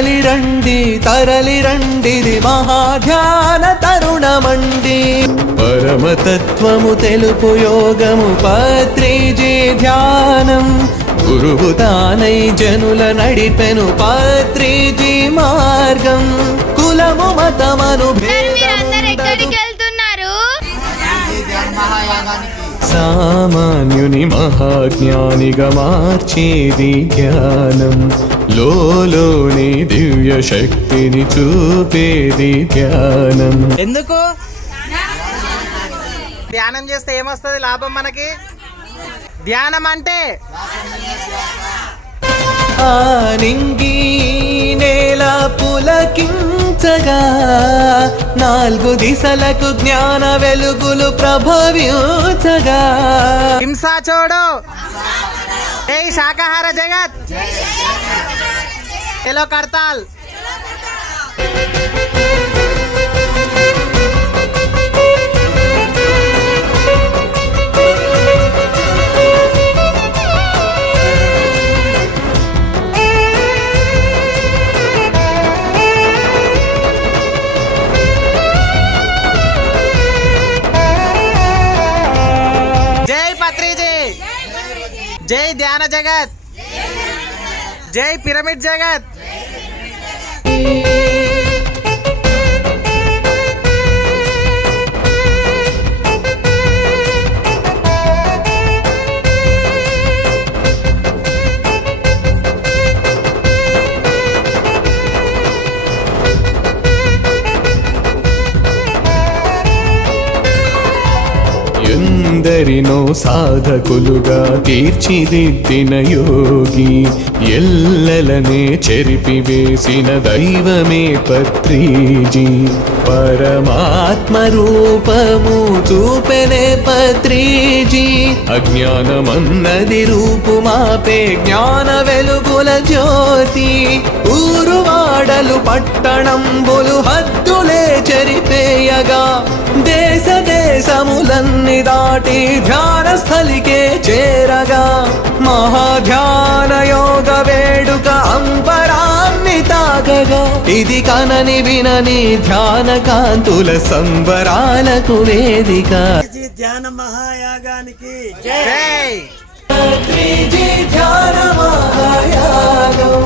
తరలి రండిది మహాధ్యాన తరుణమండి. పరమతత్వము తెలుపు యోగము పత్రిజీ ధ్యానం. గురువు తానై జనుల నడిపెను పత్రిజీ మార్గం. కులము మతమను సామాన్యుని మహాజ్ఞానిగా మార్చేది ధ్యానం. లోలోని దివ్య శక్తిని చూపేది ధ్యానం. ఎందుకు ధ్యానం చేస్తే ఏమొస్తుంది లాభం మనకి? ధ్యానం అంటే నింగి నేల పులకించగా, 4 దిశలకు జ్ఞాన వెలుగులు ప్రభవించగా. హింసా చోడు జై శాకాహార జగత్, ఎలో కడతాల్. జై ధ్యాన జగత్, జై పిరమిడ్ జగత్. ఎందరినో సాధకులుగా తీర్చిదిద్దిన యోగి, ఎల్లలనే చెరిపివేసిన దైవమే పత్రిజీ. పరమాత్మ రూపము చూపెనే పత్రిజీ. అజ్ఞానమన్నది రూపుమాపే జ్ఞాన వెలుగుల జ్యోతి. ఊరువాడలు పట్టణంబులు హద్దులే చెరిపేయగా, దేశ దేశములన్నీ దాటి ధ్యాన స్థలికే చేరగా. మహాధ్యాన యోగ వేడుక అంబరాన్ని తాకగా, ఇది కనని వినని ధ్యాన కాంతుల సంబరాలకు వేదిక. ధ్యాన మహాయాగానికి జై. ధ్యాన మహాయాగం.